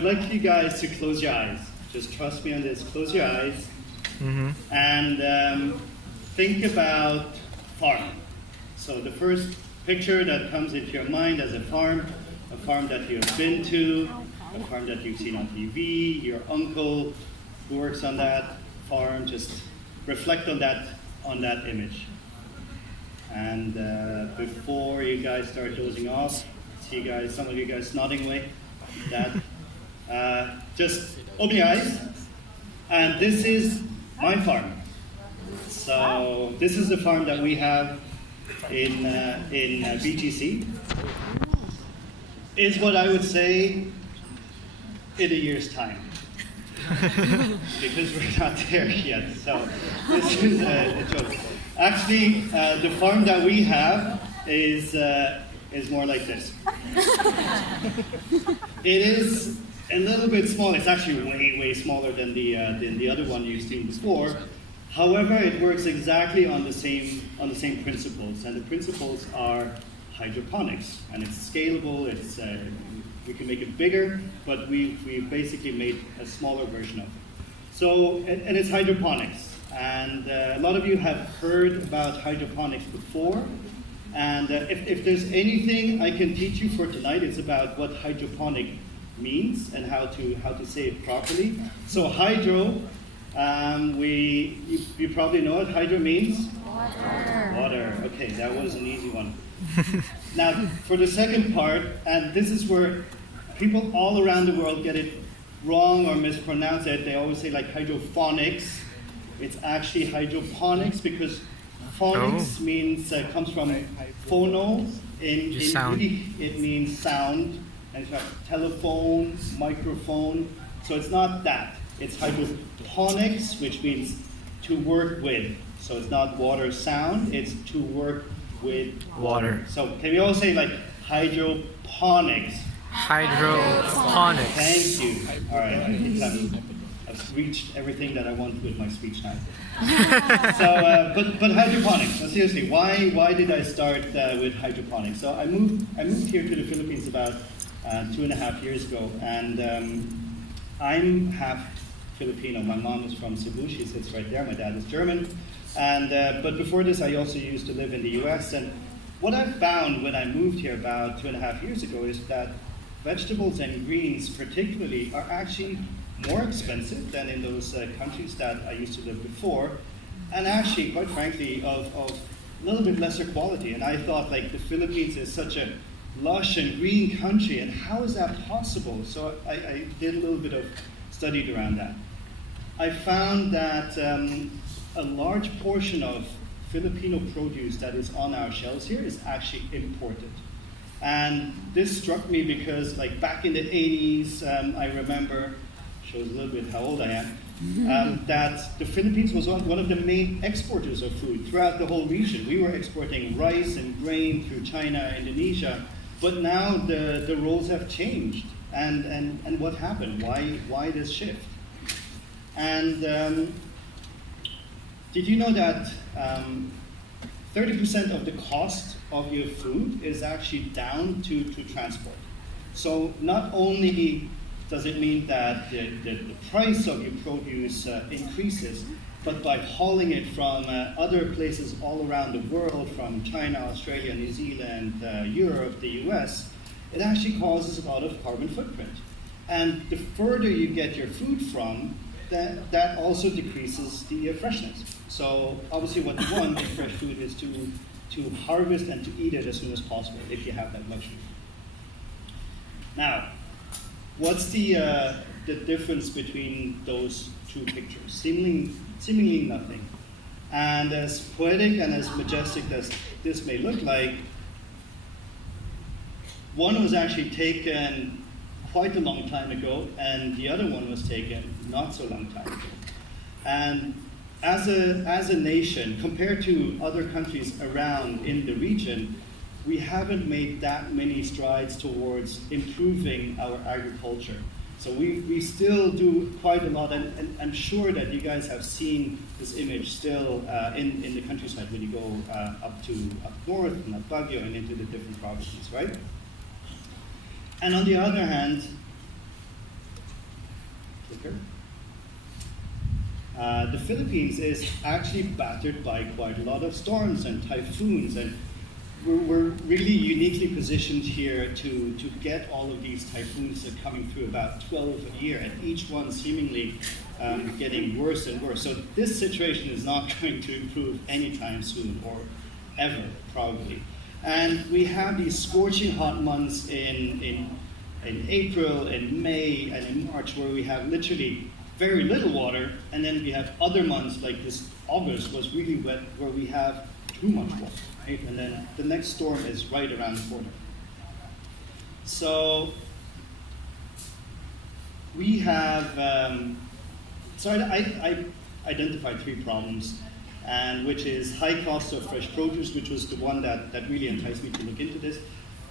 would like you guys to close your eyes. Just trust me on this. Close your eyes and think about farm. So the first picture that comes into your mind as a farm that you've been to, a farm that you've seen on TV, your uncle who works on that farm. Just reflect on that image. And before you guys start dozing off, see guys, some of you guys nodding away. Just open your eyes. And this is my farm. So this is the farm that we have in BGC. Is what I would say in a year's time. Because we're not there yet. So this is a joke. Actually, the farm that we have is more like this. It is a little bit small. It's actually way smaller than the other one you've seen before. However, it works exactly on the same principles, and the principles are hydroponics, and it's scalable. It's we can make it bigger, but we've basically made a smaller version of it. So, and it's hydroponics. And a lot of you have heard about hydroponics before. And if there's anything I can teach you for tonight, it's about what hydroponic means and how to say it properly. So hydro, you probably know what hydro means? Water. Okay, that was an easy one. Now, for the second part, and this is where people all around the world get it wrong or mispronounce it. They always say like hydrophonics. It's actually hydroponics because phonics means comes from phono. In Hindi, it means sound, and it's like telephone, microphone. So it's not that. It's hydroponics, which means to work with. So it's not water sound. It's to work with water. So can we all say like hydroponics? Hydroponics. Thank you. All right. I think I've reached everything that I want with my speech now. So, but hydroponics. No, seriously, why did I start with hydroponics? So I moved here to the Philippines about 2.5 years ago, and I'm half Filipino. My mom is from Cebu. She sits right there. My dad is German, and but before this, I also used to live in the U.S. And what I found when I moved here about 2.5 years ago is that vegetables and greens, particularly, are actually more expensive than in those countries that I used to live before, and actually, quite frankly, of a little bit lesser quality. And I thought, like, the Philippines is such a lush and green country, and how is that possible? So I did a little bit of study around that. I found that a large portion of Filipino produce that is on our shelves here is actually imported. And this struck me because, like, back in the 80s, I remember, shows a little bit how old I am, that the Philippines was one of the main exporters of food throughout the whole region. We were exporting rice and grain through China, Indonesia, but now the roles have changed. And what happened? Why this shift? And did you know that 30% of the cost of your food is actually down to transport? So not only does it mean that the price of your produce increases, but by hauling it from other places all around the world, from China, Australia, New Zealand, Europe, the US, it actually causes a lot of carbon footprint. And the further you get your food from, that also decreases the freshness. So obviously what you want in fresh food is to harvest and to eat it as soon as possible, if you have that luxury. Now, what's the difference between those two pictures? Seemingly nothing. And as poetic and as majestic as this may look like, one was actually taken quite a long time ago, and the other one was taken not so long time ago. And as a nation, compared to other countries around in the region, we haven't made that many strides towards improving our agriculture. So we still do quite a lot, and I'm sure that you guys have seen this image still in the countryside when you go up north and up Baguio and into the different provinces, right? And on the other hand, Becker. The Philippines is actually battered by quite a lot of storms and typhoons, and we're really uniquely positioned here to get all of these typhoons that are coming through, about 12 a year, and each one seemingly getting worse and worse. So this situation is not going to improve anytime soon, or ever, probably. And we have these scorching hot months in April, in May, and in March, where we have literally very little water, and then we have other months, like this August was really wet, where we have too much water, right? And then the next storm is right around the corner. So we have, I identified 3 problems, and which is high cost of fresh produce, which was the one that really enticed me to look into this.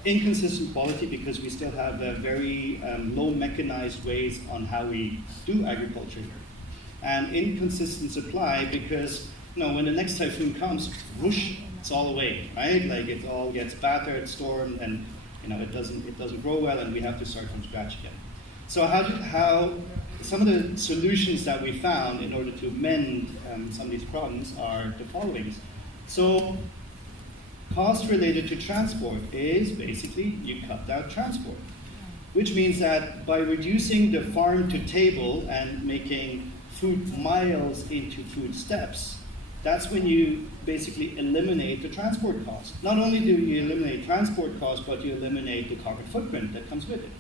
Inconsistent quality, because we still have very low mechanized ways on how we do agriculture here. And inconsistent supply, because when the next typhoon comes, whoosh, it's all away, right? Like it all gets battered, stormed, and it doesn't grow well, and we have to start from scratch again. So how some of the solutions that we found in order to mend some of these problems are the following. So cost related to transport is basically you cut out transport, which means that by reducing the farm to table and making food miles into food steps, that's when you basically eliminate the transport cost. Not only do you eliminate transport costs, but you eliminate the carbon footprint that comes with it.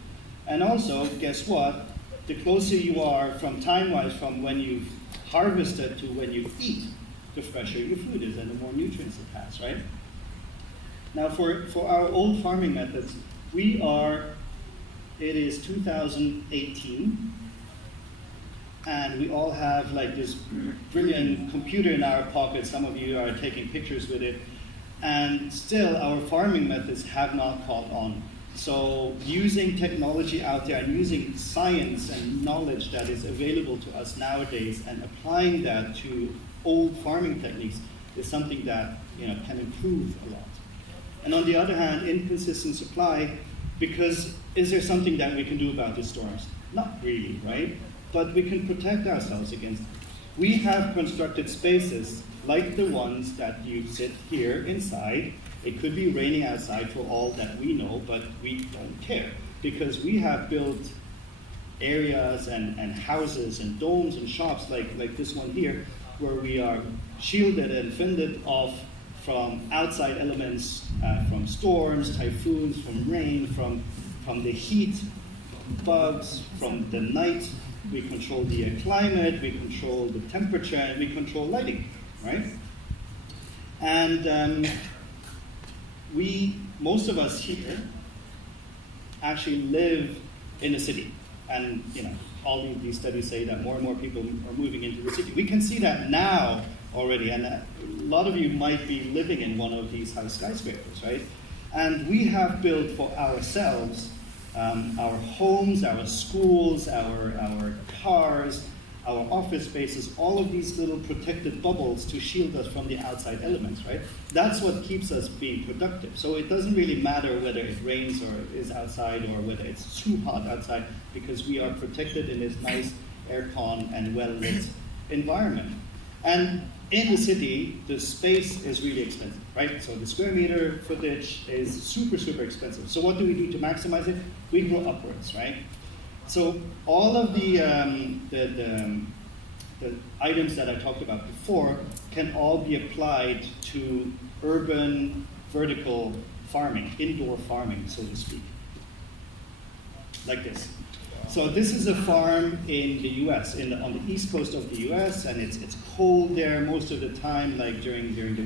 And also, guess what? The closer you are from time-wise from when you've harvested to when you eat, the fresher your food is and the more nutrients it has, right? Now, for our old farming methods, it is 2018, and we all have like this brilliant computer in our pocket. Some of you are taking pictures with it, and still our farming methods have not caught on. So using technology out there and using science and knowledge that is available to us nowadays and applying that to old farming techniques is something that can improve a lot. And on the other hand, inconsistent supply, because is there something that we can do about the storms? Not really, right? But we can protect ourselves against them. We have constructed spaces like the ones that you sit here inside. It could be raining outside for all that we know, but we don't care, because we have built areas and houses and domes and shops like this one here, where we are shielded and fended off from outside elements, from storms, typhoons, from rain, from the heat, bugs, from the night. We control the climate, we control the temperature, and we control lighting, right? And most of us here actually live in a city. And all these studies say that more and more people are moving into the city. We can see that now already, and a lot of you might be living in one of these high skyscrapers, right? And we have built for ourselves our homes, our schools, our cars, our office spaces, all of these little protected bubbles to shield us from the outside elements, right? That's what keeps us being productive. So it doesn't really matter whether it rains or is outside or whether it's too hot outside, because we are protected in this nice aircon and well-lit environment. And in the city, the space is really expensive, right? So the square meter footage is super, super expensive. So what do we do to maximize it? We grow upwards, right? So all of the items that I talked about before can all be applied to urban vertical farming, indoor farming, so to speak, like this. So this is a farm in the U.S., on the east coast of the U.S., and it's cold there most of the time, like during the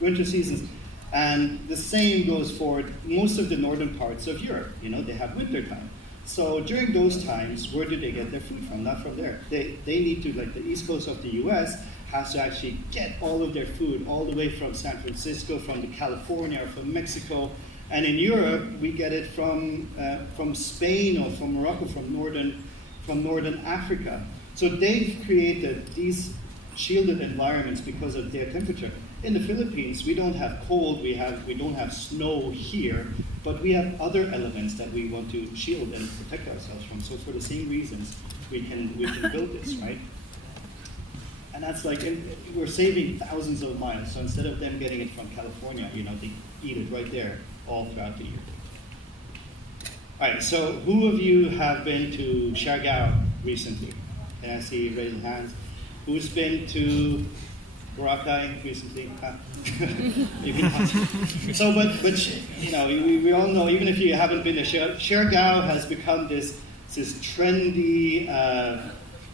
winter seasons. And the same goes for most of the northern parts of Europe. They have winter time. So during those times, where do they get their food from? Not from there. They need to, like the east coast of the U.S. has to actually get all of their food all the way from San Francisco, from California, or from Mexico. And in Europe, we get it from Spain or from Morocco, from northern Africa. So they've created these shielded environments because of their temperature. In the Philippines, we don't have cold, we don't have snow here, but we have other elements that we want to shield and protect ourselves from. So for the same reasons, we can build this, right? And that's like, we're saving thousands of miles. So instead of them getting it from California, you know, they eat it right there all throughout the year. All right, so who of you have been to Siargao recently? Can I see raised hands? Who's been to Boracay recently? Maybe not. So, but you know, we all know, even if you haven't been to Siargao has become this trendy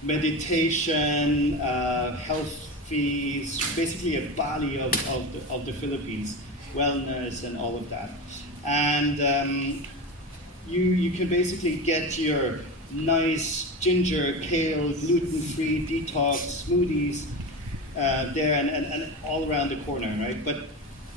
meditation, health fees, basically a Bali of the Philippines, wellness and all of that. And you can basically get your nice ginger, kale, gluten-free detox smoothies there and all around the corner, right? But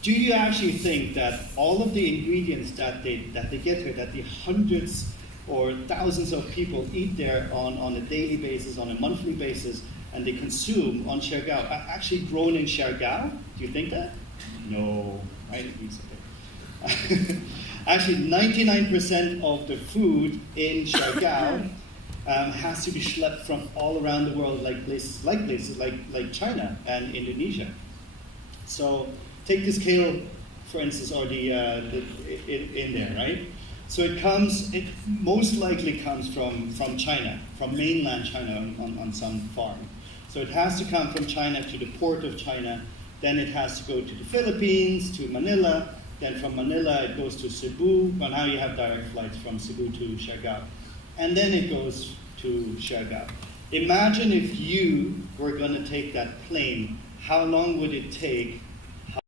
do you actually think that all of the ingredients that they get here, that the hundreds or thousands of people eat there on a daily basis, on a monthly basis, and they consume on Siargao, are actually grown in Siargao? Do you think that? No, right? It's okay. Actually, 99% of the food in Siargao has to be schlepped from all around the world, like places like China and Indonesia. So take this kale, for instance, or the in there, right? So it most likely comes from China, from mainland China on some farm. So it has to come from China to the port of China, then it has to go to the Philippines, to Manila, then from Manila it goes to Cebu, but now you have direct flights from Cebu to Siargao. And then it goes to Siargao. Imagine if you were going to take that plane, how long would it take